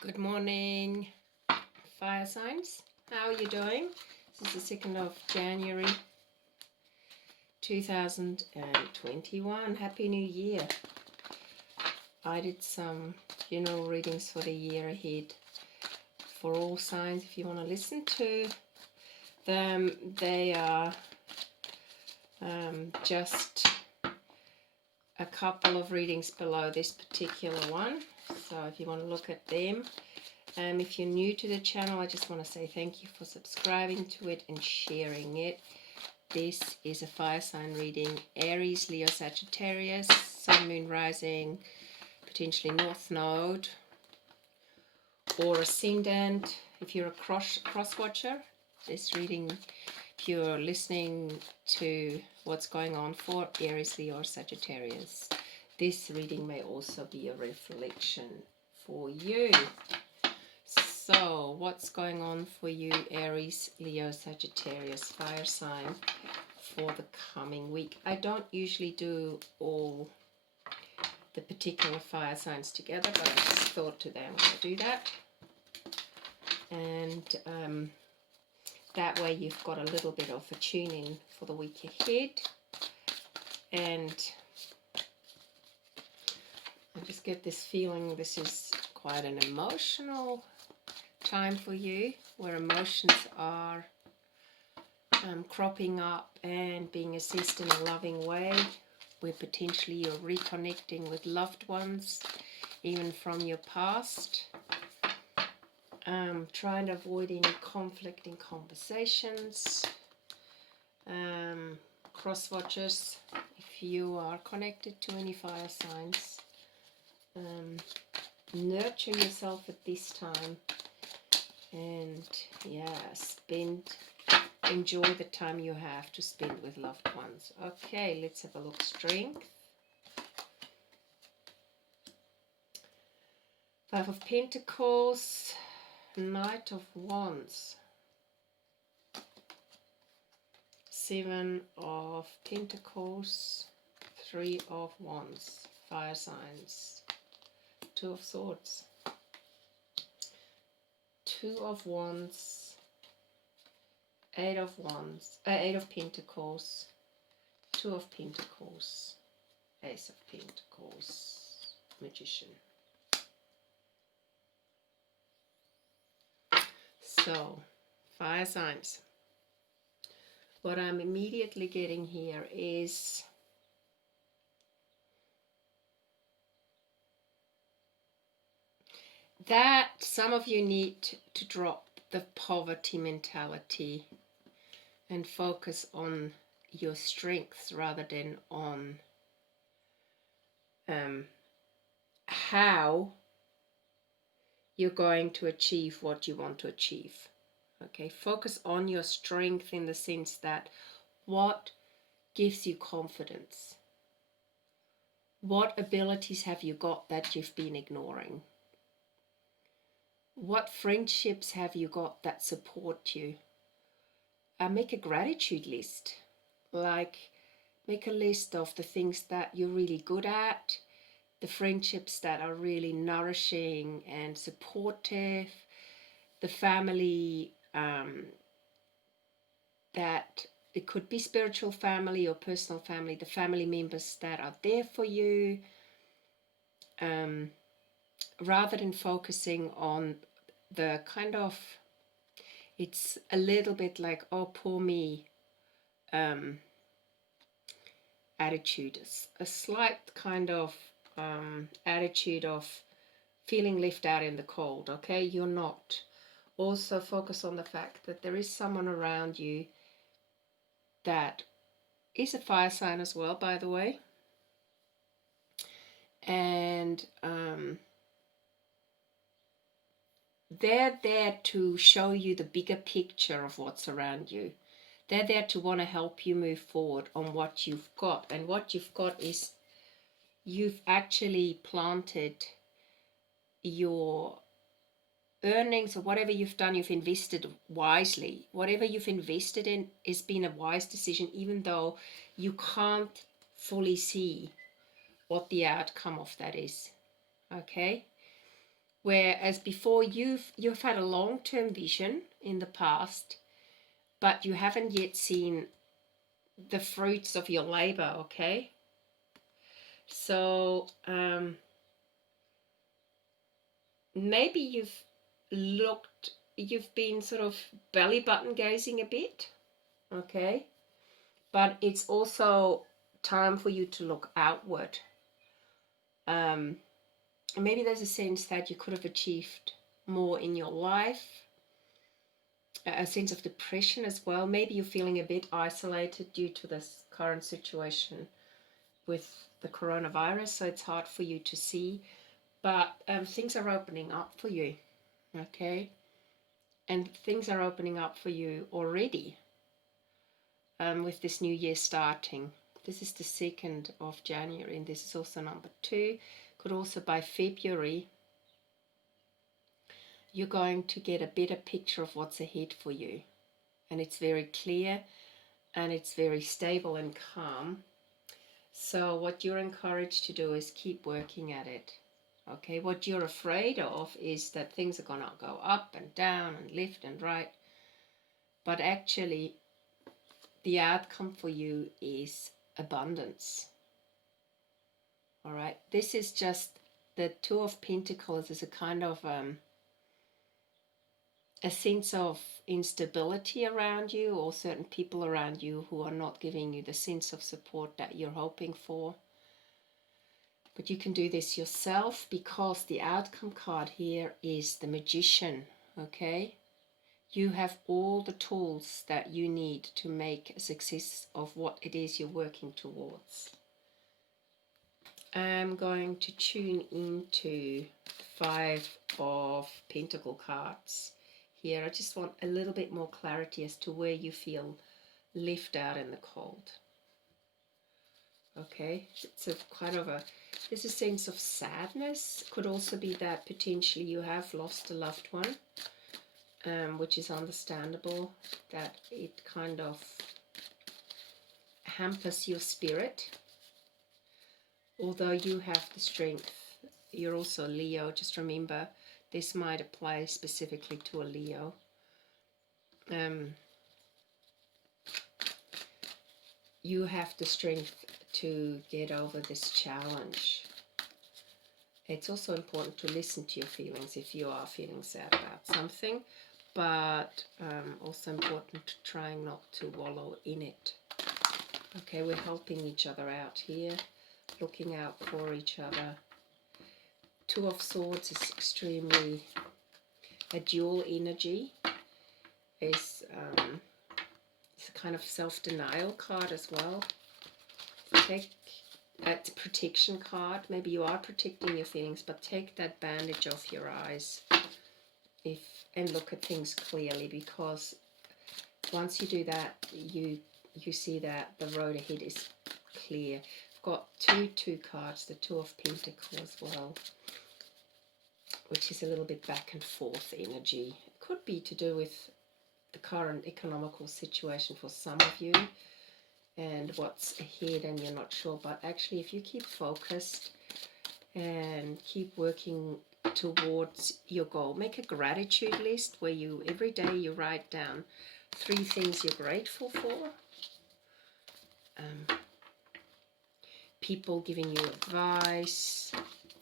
Good morning, fire signs. How are you doing? This is the 2nd of January 2021. Happy New Year. I did some general readings for the year ahead for all signs. If you want to listen to them, they are just a couple of readings below this particular one. So if you want to look at them. If you're new to the channel, I just want to say thank you for subscribing to it and sharing it. This is a fire sign reading: Aries, Leo, Sagittarius, Sun, Moon, Rising, potentially North Node or Ascendant. If you're a cross watcher, this reading, if you're listening to what's going on for Aries, Leo, or Sagittarius, this reading may also be a reflection for you. So, what's going on for you, Aries, Leo, Sagittarius, fire sign for the coming week? I don't usually do all the particular fire signs together, but I just thought today I'm going to do that. And that way you've got a little bit of a tune-in for the week ahead. And I just get this feeling this is quite an emotional time for you, where emotions are cropping up and being assessed in a loving way, where potentially you're reconnecting with loved ones, even from your past. Trying to avoid any conflicting conversations. Cross watchers, if you are connected to any fire signs, nurture yourself at this time. And enjoy the time you have to spend with loved ones. Okay, let's have a look. Strength. 5 of Pentacles, Knight of Wands, 7 of Pentacles, 3 of Wands, fire signs, 2 of Swords, 2 of Wands, 8 of Wands, 8 of Pentacles, 2 of Pentacles, Ace of Pentacles, Magician. So, fire signs. What I'm immediately getting here is that some of you need to drop the poverty mentality and focus on your strengths rather than on how you're going to achieve what you want to achieve. Okay, focus on your strength in the sense that what gives you confidence? What abilities have you got that you've been ignoring? What friendships have you got that support you? Make a gratitude list. Like, make a list of the things that you're really good at, the friendships that are really nourishing and supportive, the family that it could be spiritual family or personal family, the family members that are there for you, rather than focusing on the kind of, it's a little bit like, oh, poor me attitude, a slight kind of attitude of feeling left out in the cold. Okay, you're not. Also focus on the fact that there is someone around you that is a fire sign as well, by the way, and they're there to show you the bigger picture of what's around you. They're there to want to help you move forward on what you've got. And what you've got is you've actually planted your earnings, or whatever you've done, you've invested wisely. Whatever you've invested in has been a wise decision, even though you can't fully see what the outcome of that is. Okay? Whereas before you've had a long-term vision in the past, but you haven't yet seen the fruits of your labor, okay? So maybe you've been sort of belly button gazing a bit, okay? But it's also time for you to look outward. Maybe there's a sense that you could have achieved more in your life, a sense of depression as well. Maybe you're feeling a bit isolated due to this current situation with the coronavirus, so it's hard for you to see. But things are opening up for you, okay? And things are opening up for you already with this new year starting. This is the 2nd of January, and this is also number 2. Could also by February, you're going to get a better picture of what's ahead for you. And it's very clear and it's very stable and calm. So what you're encouraged to do is keep working at it. Okay, what you're afraid of is that things are going to go up and down and left and right. But actually, the outcome for you is abundance. All right, this is just the Two of Pentacles is a kind of a sense of instability around you, or certain people around you who are not giving you the sense of support that you're hoping for. But you can do this yourself, because the outcome card here is the Magician, okay? You have all the tools that you need to make a success of what it is you're working towards. I'm going to tune into 5 of Pentacle cards here. I just want a little bit more clarity as to where you feel left out in the cold. Okay, it's there's a sense of sadness. Could also be that potentially you have lost a loved one, which is understandable, that it kind of hampers your spirit. Although you have the strength, you're also Leo. Just remember, this might apply specifically to a Leo. You have the strength to get over this challenge. It's also important to listen to your feelings if you are feeling sad about something, but also important to try not to wallow in it. Okay, we're helping each other out here, looking out for each other. Two of Swords is extremely a dual energy. It's a kind of self-denial card as well. It's a protection card. Maybe you are protecting your feelings, but take that bandage off your eyes and look at things clearly, because once you do that, you see that the road ahead is clear. I've got two cards, the Two of Pentacles as well, which is a little bit back and forth energy. It could be to do with the current economical situation for some of you and what's ahead and you're not sure. But actually, if you keep focused and keep working towards your goal, make a gratitude list where you every day you write down 3 things you're grateful for. People giving you advice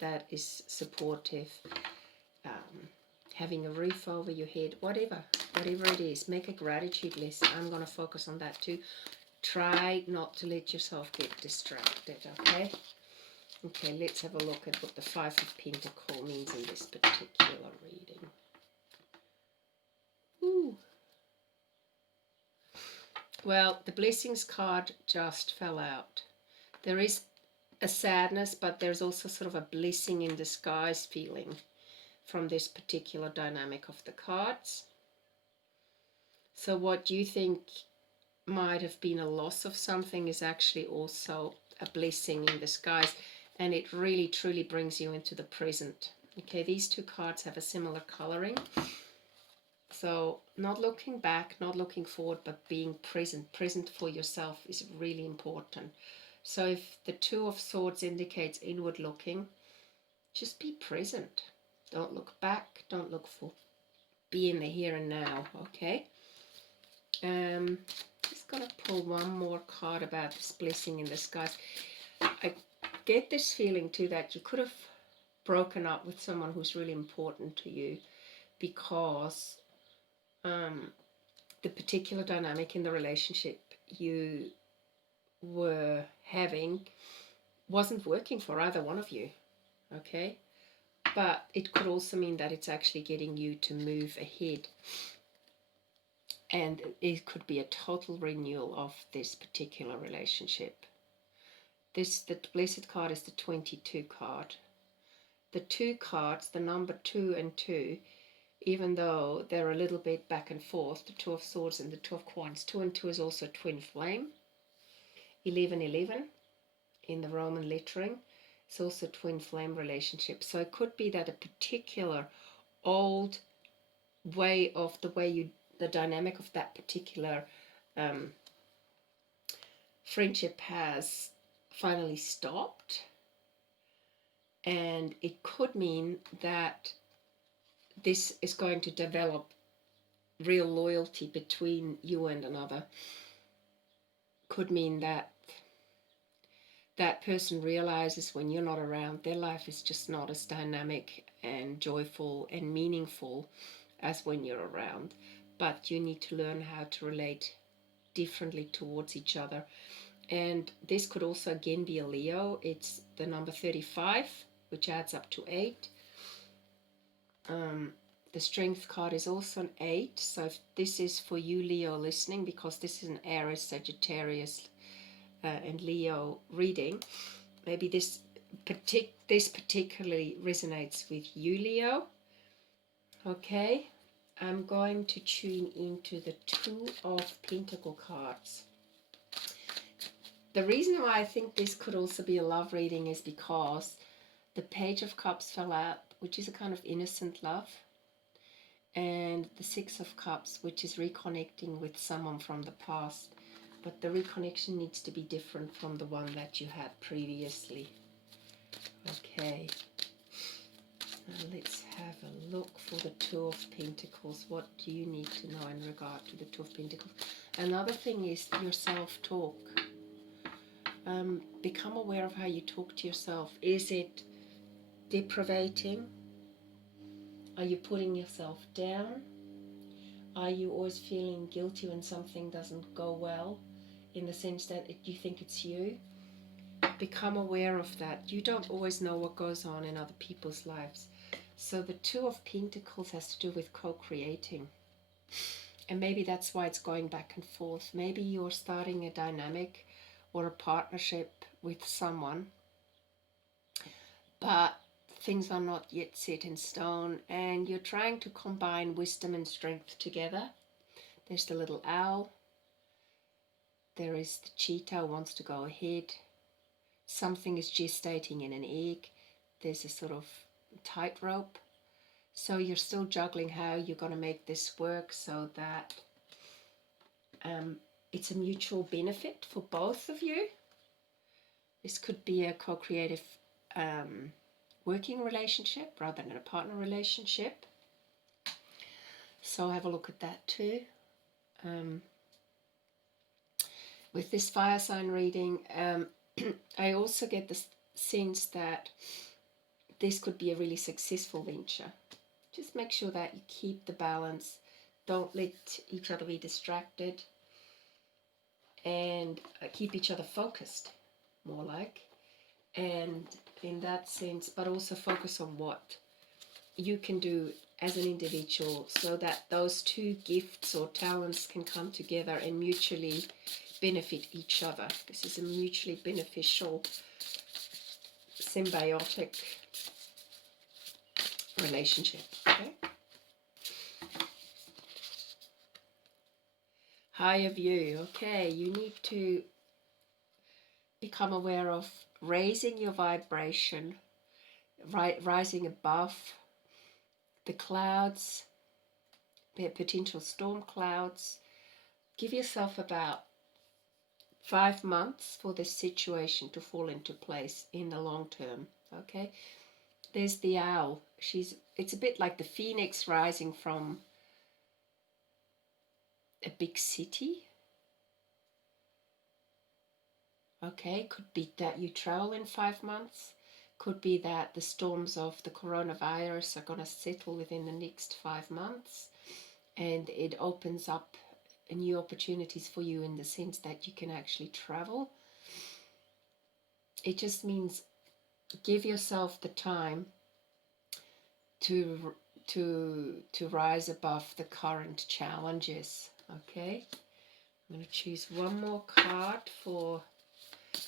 that is supportive, having a roof over your head, whatever it is, make a gratitude list. I'm going to focus on that too. Try not to let yourself get distracted, okay? Okay, let's have a look at what the 5 of Pentacles means in this particular reading. Ooh. Well, the Blessings card just fell out. There is a sadness, but there's also sort of a blessing in disguise feeling from this particular dynamic of the cards. So what you think might have been a loss of something is actually also a blessing in disguise, and it really truly brings you into the present. Okay, these 2 cards have a similar coloring. So not looking back, not looking forward, but being present for yourself is really important. So if the Two of Swords indicates inward looking, just be present. Don't look back. Don't look for. Be in the here and now, okay? Just gonna pull one more card about this blessing in the skies. I get this feeling too that you could have broken up with someone who's really important to you because the particular dynamic in the relationship you were having wasn't working for either one of you, okay? But it could also mean that it's actually getting you to move ahead. And it could be a total renewal of this particular relationship. The Blessed card is the 22 card. The 2 cards, the number 2 and 2, even though they're a little bit back and forth, the 2 of Swords and the 2 of Coins, 2 and 2 is also twin flame. 1111 in the Roman lettering. It's also twin flame relationship. So it could be that a particular old way of the dynamic of that particular friendship has finally stopped. And it could mean that this is going to develop real loyalty between you and another. Could mean that that person realizes when you're not around, their life is just not as dynamic and joyful and meaningful as when you're around. But you need to learn how to relate differently towards each other. And this could also again be a Leo. It's the number 35, which adds up to 8. The Strength card is also an 8. So if this is for you, Leo, listening, because this is an Aries, Sagittarius, and Leo reading, maybe this particularly resonates with you, Leo. Okay, I'm going to tune into the 2 of Pentacle cards. The reason why I think this could also be a love reading is because the Page of Cups fell out, which is a kind of innocent love, and the 6 of Cups, which is reconnecting with someone from the past. But the reconnection needs to be different from the one that you had previously. Okay. Now let's have a look for the 2 of Pentacles. What do you need to know in regard to the 2 of Pentacles? Another thing is your self-talk. Become aware of how you talk to yourself. Is it deprivating? Are you putting yourself down? Are you always feeling guilty when something doesn't go well, in the sense that you think it's you? Become aware of that. You don't always know what goes on in other people's lives. So the 2 of Pentacles has to do with co-creating. And maybe that's why it's going back and forth. Maybe you're starting a dynamic or a partnership with someone, but things are not yet set in stone, and you're trying to combine wisdom and strength together. There's the little owl. There is the cheetah who wants to go ahead. Something is gestating in an egg. There's a sort of tightrope. So you're still juggling how you're going to make this work so that it's a mutual benefit for both of you. This could be a co-creative working relationship rather than a partner relationship. So have a look at that too. With this fire sign reading, I also get the sense that this could be a really successful venture. Just make sure that you keep the balance. Don't let each other be distracted. And keep each other focused, more like. And in that sense, but also focus on what you can do as an individual so that those 2 gifts or talents can come together and mutually benefit each other. This is a mutually beneficial, symbiotic relationship. Okay? Higher view. Okay, you need to become aware of raising your vibration, rising above the clouds, the potential storm clouds. Give yourself about 5 months for this situation to fall into place in the long term. Okay, there's the owl It's a bit like the phoenix rising from a big city. Okay, could be that you travel in 5 months. Could be that the storms of the coronavirus are going to settle within the next 5 months, and it opens up new opportunities for you in the sense that you can actually travel. It just means give yourself the time to rise above the current challenges. Okay, I'm going to choose one more card for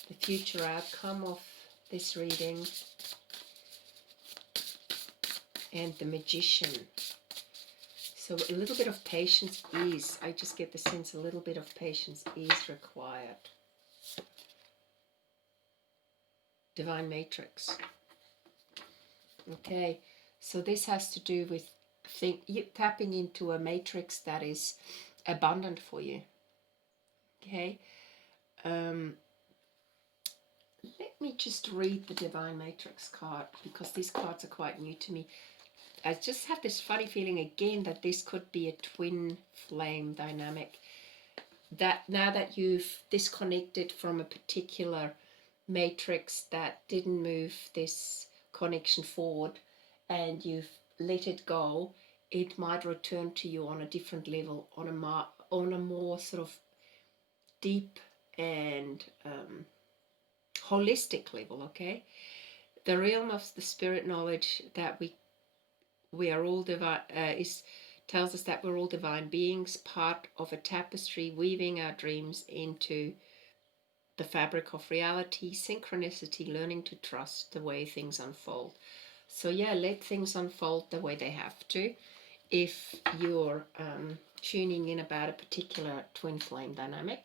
the future outcome of this reading. And the Magician. So a little bit of patience is, I just get the sense a little bit of patience is required. Divine Matrix. Okay, so this has to do with tapping into a matrix that is abundant for you. Okay, let me just read the Divine Matrix card, because these cards are quite new to me. I just have this funny feeling again that this could be a twin flame dynamic. That now that you've disconnected from a particular matrix that didn't move this connection forward, and you've let it go, it might return to you on a different level, on a more sort of deep and holistic level. Okay, the realm of the spirit knowledge that we are all divine tells us that we're all divine beings, part of a tapestry, weaving our dreams into the fabric of reality, synchronicity, learning to trust the way things unfold. So yeah, let things unfold the way they have to. If you're tuning in about a particular twin flame dynamic,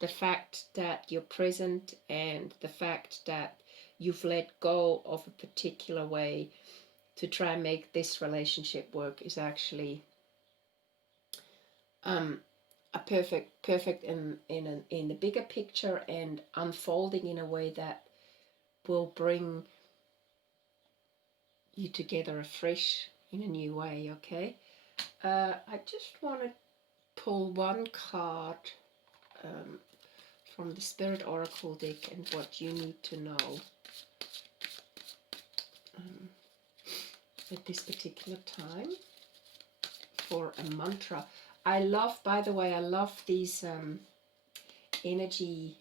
the fact that you're present and the fact that you've let go of a particular way to try and make this relationship work is actually a perfect in the bigger picture, and unfolding in a way that will bring you together afresh in a new way. Okay, I just want to pull one card from the Spirit Oracle deck and what you need to know at this particular time for a mantra. I love, by the way, I love these energy.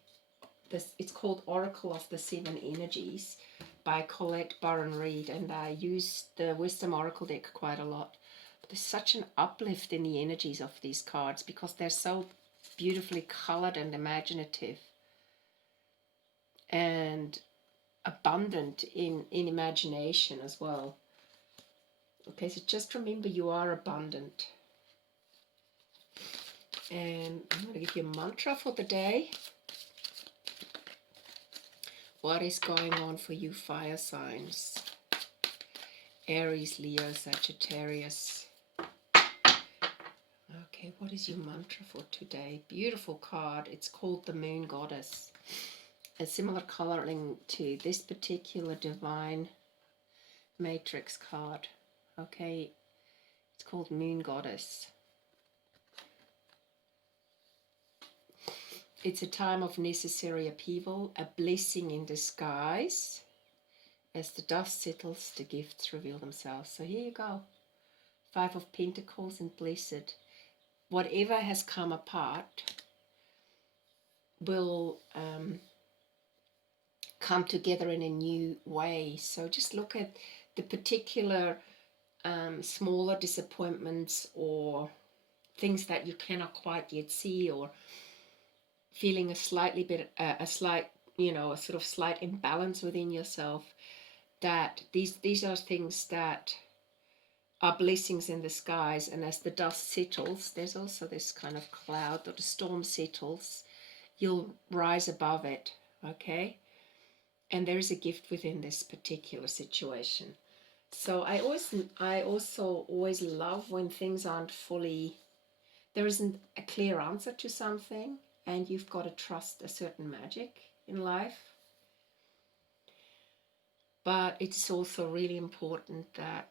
It's called Oracle of the Seven Energies by Colette Baron-Reid, and I use the Wisdom Oracle deck quite a lot. But there's such an uplift in the energies of these cards because they're so beautifully colored and imaginative and abundant in imagination as well. Okay, so just remember you are abundant. And I'm going to give you a mantra for the day. What is going on for you, fire signs? Aries, Leo, Sagittarius. Okay, what is your mantra for today? Beautiful card. It's called the Moon Goddess. A similar coloring to this particular Divine Matrix card. Okay, it's called Moon Goddess. It's a time of necessary upheaval, a blessing in disguise. As the dust settles, the gifts reveal themselves. So here you go. 5 of Pentacles and Blessed. Whatever has come apart will come together in a new way. So just look at the particular smaller disappointments or things that you cannot quite yet see, or feeling a slight, a sort of slight imbalance within yourself. That these are things that are blessings in disguise, and as the dust settles, there's also this kind of cloud, or the storm settles, you'll rise above it. Okay, and there is a gift within this particular situation. So I also always love when things aren't fully, there isn't a clear answer to something, and you've got to trust a certain magic in life. But it's also really important that,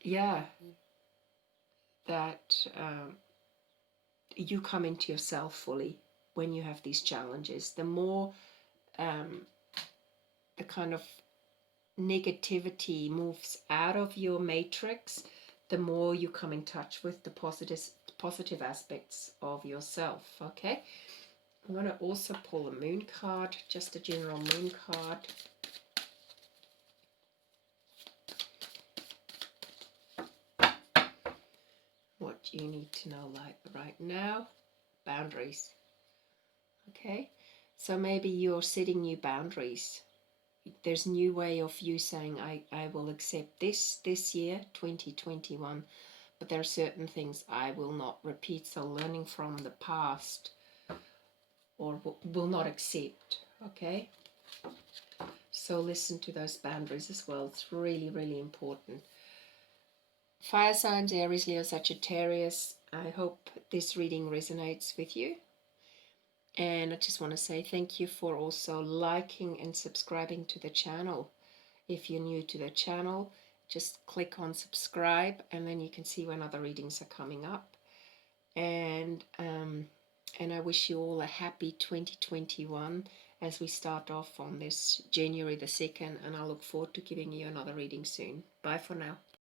yeah, that you come into yourself fully when you have these challenges. The more the kind of negativity moves out of your matrix, the more you come in touch with the positive aspects of yourself. Okay, I'm going to also pull a moon card, just a general moon card. What do you need to know right now? Boundaries. Okay, so maybe you're setting new boundaries. There's a new way of you saying, I will accept this year, 2021, but there are certain things I will not repeat. So learning from the past, or will not accept. Okay, so listen to those boundaries as well. It's really, really important. Fire signs, Aries, Leo, Sagittarius, I hope this reading resonates with you. And I just want to say thank you for also liking and subscribing to the channel. If you're new to the channel, just click on subscribe, and then you can see when other readings are coming up. And I wish you all a happy 2021 as we start off on this January the 2nd, and I look forward to giving you another reading soon. Bye for now.